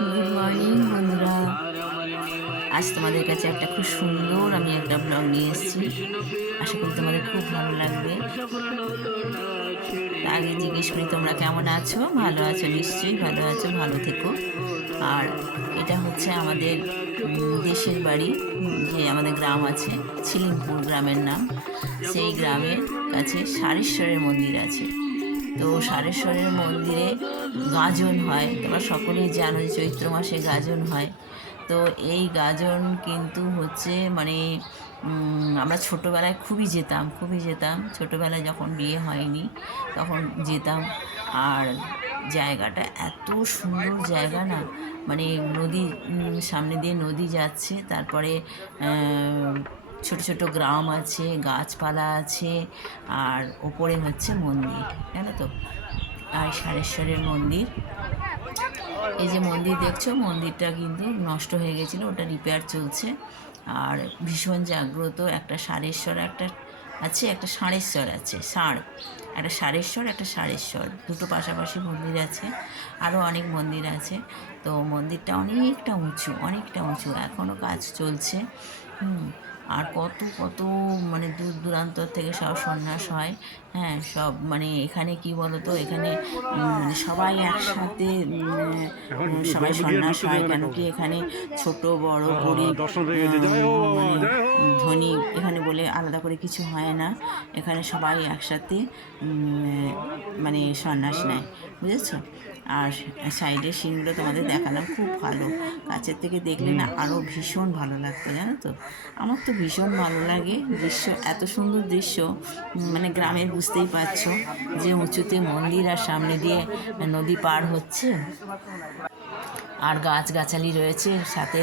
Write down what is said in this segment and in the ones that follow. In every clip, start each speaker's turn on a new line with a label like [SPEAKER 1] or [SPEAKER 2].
[SPEAKER 1] Good morning বন্ধুরা। আজ তোমাদের কাছে একটা খুব সুন্দর আমি একটা ব্লগ নিয়ে এসেছি। আশা করি তোমাদের খুব ভালো লাগবে। আগে জিজ্ঞেস করি, তোমরা কেমন আছো? ভালো আছো? নিশ্চয়ই ভালো আছো, ভালো থেকো। আর এটা হচ্ছে আমাদের দেশের বাড়ি, যে আমাদের গ্রাম আছে, ছিলিমপুর গ্রামের নাম। সেই গ্রামের কাছে সারেশ্বরের মন্দির আছে। তো সারেশ্বরের মন্দিরে গাজন হয়, তোমরা সকলেই জানো চৈত্র মাসে গাজন হয়। তো এই গাজন কিন্তু হচ্ছে মানে আমরা ছোটোবেলায় খুবই যেতাম খুবই যেতাম। ছোটোবেলায় যখন বিয়ে হয়নি, তখন যেতাম। আর জায়গাটা এত সুন্দর জায়গা না মানে নদী সামনে দিয়ে নদী যাচ্ছে, তারপরে ছোট ছোট গ্রাম আছে, গাছপালা আছে, আর ওপরে হচ্ছে মন্দির, জানো তো? আর সারেশ্বরের মন্দির। এই যে মন্দির দেখছ, মন্দিরটা কিন্তু নষ্ট হয়ে গেছিল, ওটা রিপেয়ার চলছে। আর ভীষণ জাগ্রত, একটা সারেশ্বর, একটা আছে, একটা ষাঁড়েশ্বর আছে ষাঁড় একটা সারেশ্বর একটা সারেশ্বর, দুটো পাশাপাশি মন্দির আছে আরও অনেক মন্দির আছে। তো মন্দিরটা অনেকটা উঁচু অনেকটা উঁচু এখনও কাজ চলছে। হুম আর কত কত মানে দূর দূরান্ত থেকে সব সন্ন্যাস হয়। হ্যাঁ সব মানে এখানে কি বলতো? এখানে সবাই একসাথে সবাই সন্ন্যাস হয় কেন কি এখানে ছোট বড় গরিব
[SPEAKER 2] দর্শন পেয়ে গেছে। জয় হো
[SPEAKER 1] উম, মানে ধনী এখানে বলে আলাদা করে কিছু হয় না। এখানে সবাই একসাথে মানে সন্ন্যাস নেয়। বুঝেছ? আর সাইডের সিনগুলো তোমাদের দেখালাম, খুব ভালো। কাছের থেকে দেখলে না আরও ভীষণ ভালো লাগতো, জানো তো? আমার তো ভীষণ ভালো লাগে দৃশ্য, এত সুন্দর দৃশ্য। মানে গ্রামের বুঝতেই পারছ যে উঁচুতে মন্দির আর সামনে দিয়ে নদী পার হচ্ছে। আর গাছগাছালি রয়েছে, সাথে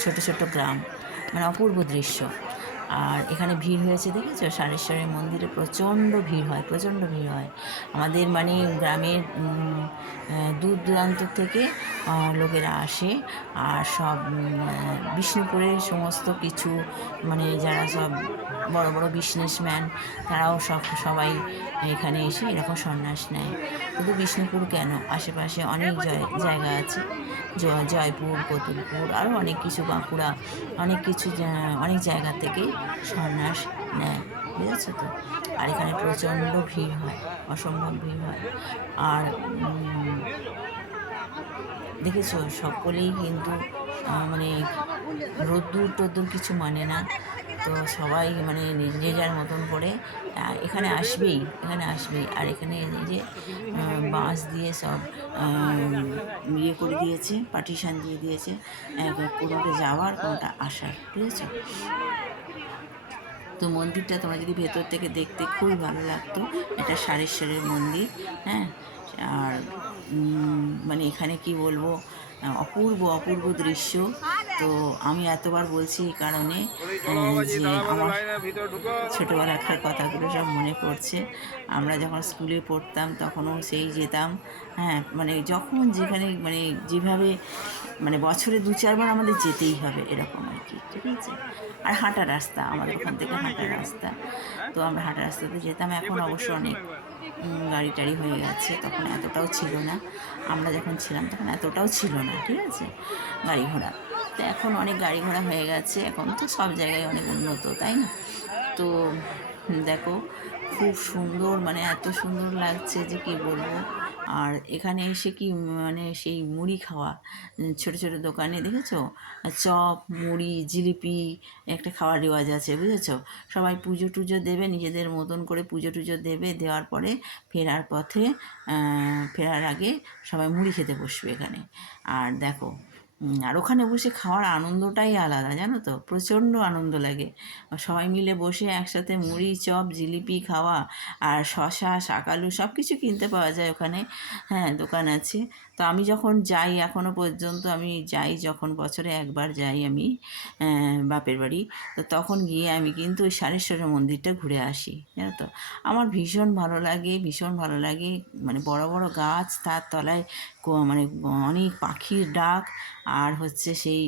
[SPEAKER 1] ছোট ছোট গ্রাম। মানে অপূর্ব দৃশ্য। আর এখানে ভিড় হয়েছে, দেখেছ? সারেশ্বরের মন্দিরে প্রচণ্ড ভিড় হয়, প্রচণ্ড ভিড় হয়। আমাদের মানে গ্রামের দূর দূরান্ত থেকে লোকেরা আসে আর সব বিষ্ণুপুরের সমস্ত কিছু মানে যারা সব বড় বড় বিজনেসম্যান, তারাও সব, সবাই এখানে এসে এরকম সন্ন্যাস নেয়। শুধু বিষ্ণুপুর কেন? আশেপাশে অনেক জয়- জায়গা আছে। জয়পুর, কতুলপুর আরও অনেক কিছু বাঁকুড়া, অনেক কিছু অনেক জায়গা থেকে সন্ন্যাস নেয় বুঝেছ তো? আর এখানে প্রচণ্ড ভিড় হয়, অসম্ভব ভিড় হয়। আর দেখেছ, সকলেই কিন্তু মানে রোদ্দুর টদ্দুর কিছু মানে না। তো সবাই মানে নিজ- যার মতন করে এখানে আসবেই এখানে আসবেই। আর এখানে যে বাঁশ দিয়ে সব ইয়ে করে দিয়েছে পার্টিশান দিয়ে দিয়েছে কোনোটা যাওয়ার কোনোটা আসার ঠিক আছে তো মন্দিরটা তোমরা যদি ভেতর থেকে দেখতে খুবই ভালো লাগতো, এটা সারেশ্বরের মন্দির হ্যাঁ? আর মানে এখানে কি বলব অপূর্ব অপূর্ব দৃশ্য। তো আমি এতবার বলছি এই কারণে যে আমার ছোটোবেলাকার কথাগুলো সব মনে পড়ছে। আমরা যখন স্কুলে পড়তাম তখনও সেই যেতাম। হ্যাঁ মানে যখন যেখানে মানে যেভাবে মানে বছরে দু চারবার আমাদের যেতেই হবে এরকম আর কি, ঠিক আছে? আর হাঁটা রাস্তা, আমাদের ওখান থেকে হাঁটা রাস্তা। তো আমরা হাঁটা রাস্তাতে যেতাম, এখন অবশ্য অনেক গাড়ি টাড়ি হয়ে গেছে, তখন এতটাও ছিল না। আমরা যখন ছিলাম তখন এতটাও ছিল না, ঠিক আছে? গাড়ি ঘোড়া। তো এখন অনেক গাড়ি ঘোড়া হয়ে গেছে, এখন তো সব জায়গায় অনেক উন্নত, তাই না? তো দেখো খুব সুন্দর মানে এত সুন্দর লাগছে যে কি বলব। আর এখানে এসে কি মানে সেই মুড়ি খাওয়া ছোট ছোট দোকানে, দেখেছ? চপ, মুড়ি, জিলিপি, একটা খাওয়ার রেওয়াজ আছে, বুঝেছ? সবাই পুজো টুজো দেবে, নিজেদের মতন করে পুজো টুজো দেবে, দেওয়ার পরে ফেরার পথে ফেরার আগে সবাই মুড়ি খেতে বসবে এখানে। আর দেখো আর ওখানে বসে খাওয়ার আনন্দটাই আলাদা, জানো তো? প্রচণ্ড আনন্দ লাগে। সবাই মিলে বসে একসাথে মুড়ি, চপ, জিলিপি খাওয়া আর শশা শাকালু সব কিছু কিনতে পাওয়া যায় ওখানে। হ্যাঁ দোকান আছে। তো আমি যখন যাই এখনও পর্যন্ত আমি যাই যখন বছরে একবার যাই আমি বাপের বাড়ি, তো তখন গিয়ে আমি কিন্তু ওই সারেশ্বরের মন্দিরটা ঘুরে আসি, জানো তো? আমার ভীষণ ভালো লাগে, ভীষণ ভালো লাগে মানে বড় বড় গাছ তার তলায় মানে অনেক পাখির ডাক আর হচ্ছে সেই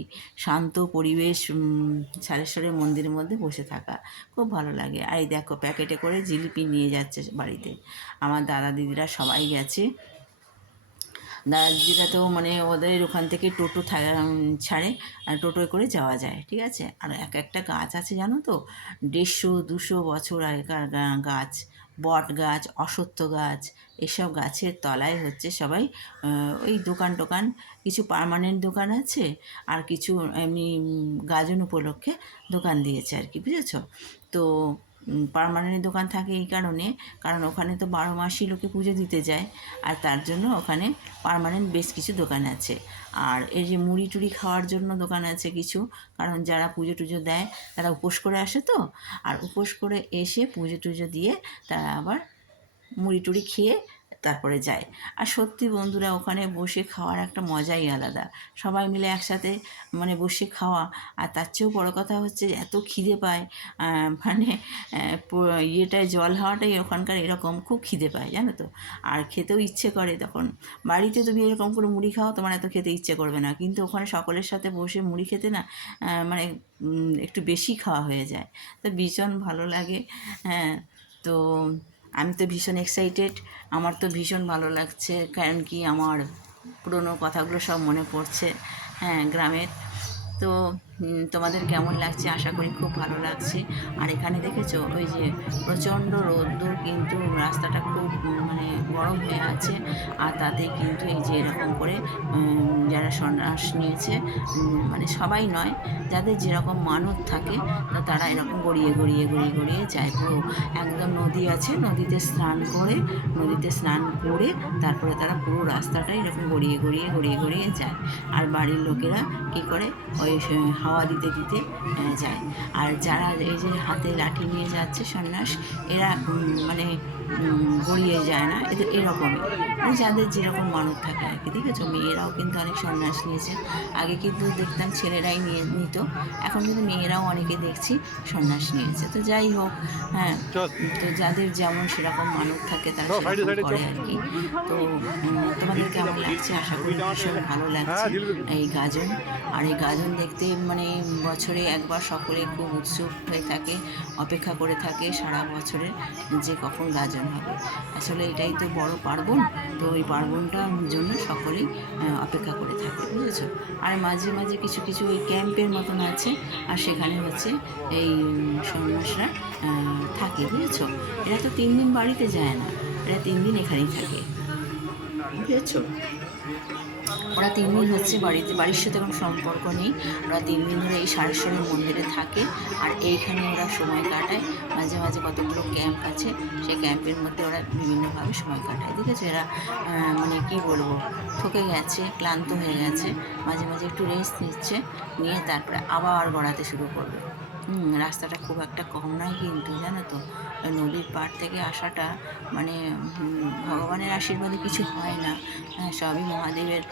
[SPEAKER 1] শান্ত পরিবেশ সারেশ্বরের মন্দিরের মধ্যে বসে থাকা খুব ভালো লাগে। আর এই দেখো প্যাকেটে করে জিলিপি নিয়ে যাচ্ছে বাড়িতে। আমার দাদা দিদিরা সবাই গেছে। দার্জিরা তো মানে ওদের ওখান থেকে টোটো ছাড়ে আর টোটোয় করে যাওয়া যায়, ঠিক আছে? আর এক একটা গাছ আছে, জানো তো? দেড়শো, দুশো বছর আগেকার গাছ, বট গাছ, অশ্বত্থ গাছ, এসব গাছের তলায় হচ্ছে সবাই ওই দোকান টোকান, কিছু পার্মানেন্ট দোকান আছে আর কিছু এমনি গাজন উপলক্ষে দোকান দিয়েছে আর কি, বুঝেছ? তো পার্মানেন্ট দোকান থাকে এই কারণে, কারণ ওখানে তো বারো মাসই লোকে পুজো দিতে যায়, আর তার জন্য ওখানে পারমানেন্ট বেশ কিছু দোকান আছে। আর এই যে মুড়ি টুড়ি খাওয়ার জন্য দোকান আছে কিছু, কারণ যারা পুজো টুজো দেয়, তারা উপোস করে আসে তো, আর উপোস করে এসে পুজো টুজো দিয়ে তারা আবার মুড়ি টুড়ি খেয়ে তারপরে যায়। আর সত্যি বন্ধুরা, ওখানে বসে খাওয়ার একটা মজাই আলাদা। সবাই মিলে একসাথে মানে বসে খাওয়া। আর তার চেয়েও বড়ো কথা হচ্ছে এত খিদে পায় মানে ইয়েটায় জল হাওয়াটাই ওখানকার এরকম খুব খিদে পায়, জানো তো? আর খেতেও ইচ্ছে করে তখন। বাড়িতে তুমি এরকম করে মুড়ি খাও, তোমার এত খেতে ইচ্ছে করবে না। কিন্তু ওখানে সকলের সাথে বসে মুড়ি খেতে না মানে একটু বেশি খাওয়া হয়ে যায়। তো ভীষণ ভালো লাগে হ্যাঁ তো আমি তো ভীষণ এক্সাইটেড আমার তো ভীষণ ভালো লাগছে, কারণ কি আমার পুরনো কথাগুলো সব মনে পড়ছে হ্যাঁ গ্রামের। তো তোমাদের কেমন লাগছে? আশা করি খুব ভালো লাগছে। আর এখানে দেখেছ, ওই যে প্রচণ্ড রোদ্দুর কিন্তু রাস্তাটা খুব মানে গরম হয়ে আছে। আর তাতে কিন্তু এই যে এরকম করে যারা সন্ন্যাস নিয়েছে মানে সবাই নয়, যাদের যেরকম মানত থাকে তারা এরকম গড়িয়ে গড়িয়ে গড়িয়ে গড়িয়ে যায়। পুরো একদম নদী আছে, নদীতে স্নান করে, নদীতে স্নান করে তারপরে তারা পুরো রাস্তাটা এরকম গড়িয়ে গড়িয়ে গড়িয়ে গড়িয়ে যায়। আর বাড়ির লোকেরা কী করে? ওই হাওয়া দিতে দিতে যায়। আর যারা এই যে হাতে লাঠি নিয়ে যাচ্ছে সন্ন্যাস, এরা মানে গড়িয়ে যায় না। এদের এরকমই। মানে যাদের যেরকম মানত থাকে আর কি দেখেছ? মেয়েরাও কিন্তু অনেক সন্ন্যাস নিয়েছে। আগে কিন্তু দেখতাম ছেলেরাই নিয়ে নিত। এখন কিন্তু মেয়েরাও অনেকে দেখছি সন্ন্যাস নিয়েছে। তো যাই হোক হ্যাঁ তো যাদের যেমন সেরকম মানত থাকে তারা সেরকম করে আর কি। তো তোমাদের কেমন লাগছে? আশা করি ভীষণ ভালো লাগছে
[SPEAKER 2] হ্যাঁ,
[SPEAKER 1] এই গাজন। আর এই গাজন দেখতে মানে বছরে একবার সকলে খুব উৎসুক হয়ে থাকে অপেক্ষা করে থাকে সারা বছরে যে কখন গাজন হবে। আসলে এটাই তো বড় পার্বণ, তো ওই পার্বণটার জন্য সকলেই অপেক্ষা করে থাকে, বুঝেছ? আর মাঝে মাঝে কিছু কিছু ওই ক্যাম্পের মতন আছে, আর সেখানে হচ্ছে এই সন্ন্যাসরা থাকে, বুঝেছ? এরা তো তিন দিন বাড়িতে যায় না, এরা তিন দিন এখানেই থাকে, বুঝেছ? ওরা তিন দিন হচ্ছে বাড়িতে বাড়ির সাথে কোনো সম্পর্ক নেই। ওরা তিন দিন ধরে এই সারেশ্বরের মন্দিরে থাকে আর এইখানে ওরা সময় কাটায়। মাঝে মাঝে কতগুলো ক্যাম্প আছে, সেই ক্যাম্পের মধ্যে ওরা বিভিন্নভাবে সময় কাটায়। দেখেছ? এরা মানে কি বলব? থকে গেছে, ক্লান্ত হয়ে গেছে। মাঝে মাঝে একটু রেস্ট নিচ্ছে, নিয়ে তারপরে আবার গড়াতে শুরু করবে। রাস্তাটা খুব একটা কম নয় কিন্তু জানো তো? নদীর পাড় থেকে আসাটা মানে ভগবানের আশীর্বাদে কিছু হয় না। হ্যাঁ, সবই মহাদেবের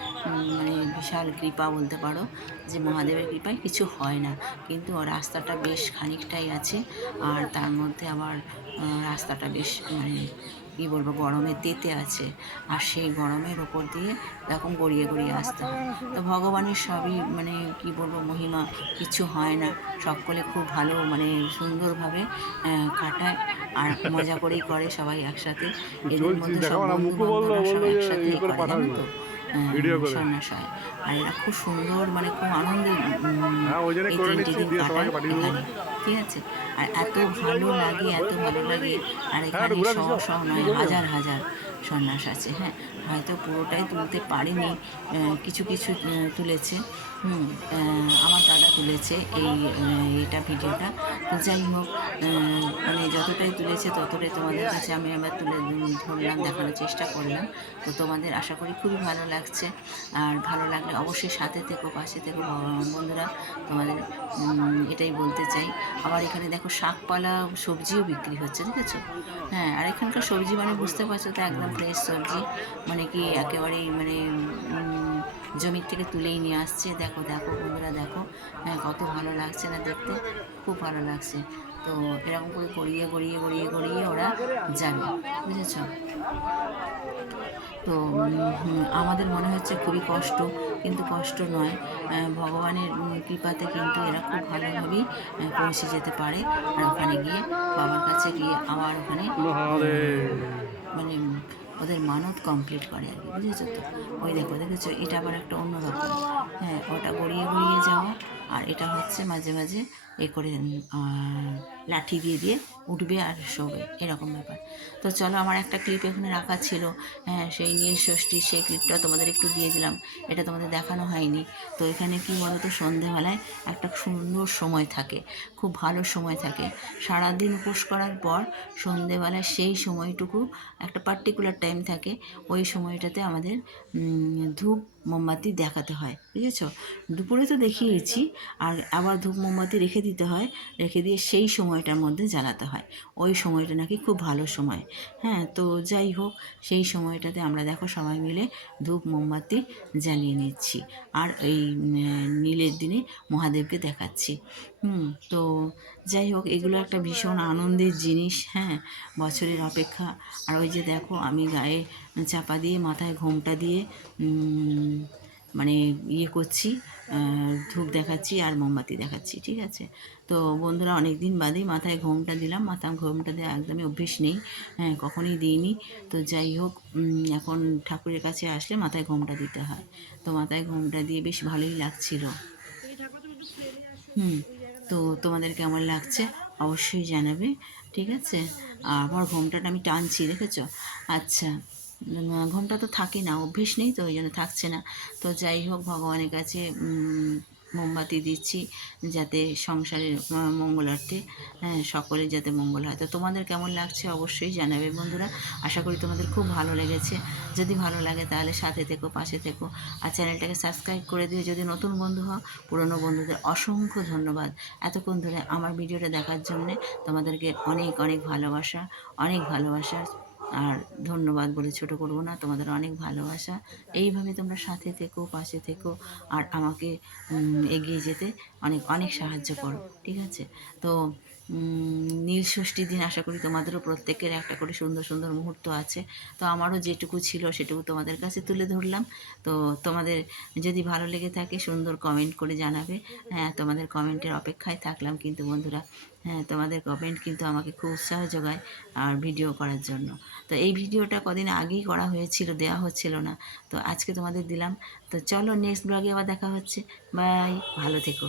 [SPEAKER 1] মানে বিশাল কৃপা বলতে পারো যে মহাদেবের কৃপায় কিছু হয় না। কিন্তু রাস্তাটা বেশ খানিকটাই আছে আর তার মধ্যে আবার রাস্তাটা বেশ মানে কী বলব গরমে তেতে আছে। আর সেই গরমের ওপর দিয়ে এরকম গড়িয়ে গড়িয়ে আসতে হয়। তো ভগবানের সবই মানে কি বলব মহিমা কিছু হয় না। সকলে খুব ভালো মানে সুন্দরভাবে কাটায় আর মজা করেই করে সবাই একসাথে। এদের মধ্যে সব বন্ধু বান্ধবরা একসাথে
[SPEAKER 2] করে
[SPEAKER 1] জানো তো? আহ, সন্ন্যাস আর এরা খুব সুন্দর মানে খুব আনন্দে উম,
[SPEAKER 2] হ্যাঁ।
[SPEAKER 1] এখানে ঠিক আছে। আর এত ভালো লাগে এত ভালো লাগে। আর
[SPEAKER 2] হ্যাঁ,
[SPEAKER 1] এখানে নয় হাজার হাজার সন্ন্যাস আছে। হ্যাঁ হয়তো পুরোটাই তুলতে পারিনি কিছু কিছু তুলেছে। হুম আমার দাদা তুলেছে এই এটা ভিডিওটা। তো যাই হোক মানে যতটাই তুলেছে ততটাই তোমাদের কাছে আমি আবার তুলে ধরলাম, দেখানোর চেষ্টা করলাম। তো তোমাদের আশা করি খুবই ভালো লাগছে। আর ভালো লাগলে অবশ্যই সাথে থেকো, পাশে থেকো বন্ধুরা, তোমাদের এটাই বলতে চাই। আবার এখানে দেখো শাকপালা, সবজিও বিক্রি হচ্ছে, দেখেছ? হ্যাঁ আর এখানকার সবজি মানে বুঝতে পারছ তো, একদম ফ্রেশ সবজি। মানে কি একেবারেই মানে জমির থেকে তুলেই নিয়ে আসছে। দেখো দেখো বন্ধুরা দেখো। হ্যাঁ কত ভালো লাগছে না দেখতে। খুব ভালো লাগছে। তো এরকম করে গড়িয়ে গড়িয়ে গড়িয়ে গড়িয়ে ওরা যাবে বুঝেছ? তো আমাদের মনে হচ্ছে খুবই কষ্ট কিন্তু কষ্ট নয়। ভগবানের কৃপাতে কিন্তু এরা খুব ভালোভাবেই পৌঁছে যেতে পারে। আর ওখানে গিয়ে বাবার কাছে গিয়ে আবার ওখানে মানে ওদের মানত কমপ্লিট করে আর কি, বুঝেছ তো? ওই দেখো, দেখেছ? এটা আবার একটা অন্যরকম হ্যাঁ ওটা গড়িয়ে গড়িয়ে যাওয়া। আর এটা হচ্ছে মাঝে মাঝে এ করে লাঠি দিয়ে দিয়ে উঠবে আর শোবে, এরকম ব্যাপার। তো চলো আমার একটা ক্লিপ এখানে রাখা ছিল। হ্যাঁ সেই নীল ষষ্ঠী সেই ক্লিপটা তোমাদের একটু দিয়ে দিলাম। এটা তোমাদের দেখানো হয়নি। তো এখানে কি বলো তো সন্ধেবেলায় একটা সুন্দর সময় থাকে, খুব ভালো সময় থাকে। সারাদিন উপোস করার পর সন্ধেবেলায় সেই সময়টুকু একটা পার্টিকুলার টাইম থাকে। ওই সময়টাতে আমাদের ধূপ মোমবাতি দেখাতে হয়, বুঝেছ? দুপুরে তো দেখিয়েছি, আর আবার ধূপ মোমবাতি রেখে দিতে হয়, রেখে দিয়ে সেই সময়টার মধ্যে জ্বালাতে হয়। ওই সময়টা নাকি খুব ভালো সময়। হ্যাঁ তো যাই হোক, সেই সময়টাতে আমরা দেখো সবাই মিলে ধূপ মোমবাতি জ্বালিয়ে নিচ্ছি। আর এই নীলের দিনে মহাদেবকে দেখাচ্ছি। হুম, তো যাই হোক, এগুলো একটা ভীষণ আনন্দের জিনিস হ্যাঁ বছরের অপেক্ষা। আর ওই যে দেখো, আমি গায়ে চাপা দিয়ে, মাথায় ঘোমটা দিয়ে মানে ইয়ে করছি ধূপ দেখাচ্ছি আর মোমবাতি দেখাচ্ছি, ঠিক আছে? তো বন্ধুরা অনেক দিন বাদেই মাথায় ঘোমটা দিলাম, মাথা ঘোমটা দেওয়া একদমই অভ্যেস নেই হ্যাঁ কখনই দিইনি। তো যাই হোক এখন ঠাকুরের কাছে আসলে মাথায় ঘোমটা দিতে হয়। তো মাথায় ঘোমটা দিয়ে বেশ ভালোই লাগছিল। হুম। তো তোমাদের কেমন লাগছে অবশ্যই জানাবে, ঠিক আছে? আবার ঘোমটাটা আমি টানছি, দেখেছ? আচ্ছা ঘোমটা তো থাকে না, অভ্যেস নেই তো, ওই জন্য থাকছে না। তো যাই হোক, ভগবানের কাছে মোমবাতি দিচ্ছি যাতে সংসারের মঙ্গলার্থে হ্যাঁ সকলের যাতে মঙ্গল হয়। তো তোমাদের কেমন লাগছে অবশ্যই জানাবে বন্ধুরা। আশা করি তোমাদের খুব ভালো লেগেছে। যদি ভালো লাগে তাহলে সাথে থেকো, পাশে থেকো। আর চ্যানেলটাকে সাবস্ক্রাইব করে দিও। যদি নতুন বন্ধু হও, পুরনো বন্ধুদের অসংখ্য ধন্যবাদ। এতক্ষণ ধরে আমার ভিডিওটা দেখার জন্যে তোমাদেরকে অনেক অনেক ভালোবাসা অনেক ভালোবাসা। আর ধন্যবাদ বলে ছোট করব না, তোমাদের অনেক ভালোবাসা। এইভাবে তোমরা সাথে থেকো, পাশে থেকো, আর আমাকে এগিয়ে যেতে অনেক অনেক সাহায্য করো, ঠিক আছে? তো নীল ষষ্ঠীর দিন আশা করি তোমাদেরও প্রত্যেকের একটা করে সুন্দর সুন্দর মুহূর্ত আছে। তো আমারও যেটুকু ছিল সেটুকু তোমাদের কাছে তুলে ধরলাম। তো তোমাদের যদি ভালো লেগে থাকে সুন্দর কমেন্ট করে জানাবে। হ্যাঁ তোমাদের কমেন্টের অপেক্ষায় থাকলাম কিন্তু বন্ধুরা। হ্যাঁ তোমাদের কমেন্ট কিন্তু আমাকে খুব উৎসাহ যোগায় আর ভিডিও করার জন্য। তো এই ভিডিওটা কদিন আগেই করা হয়েছিল দেওয়া হচ্ছিল না। তো আজকে তোমাদের দিলাম। তো চলো নেক্সট ব্লগে আবার দেখা হচ্ছে। বাই ভালো থেকো।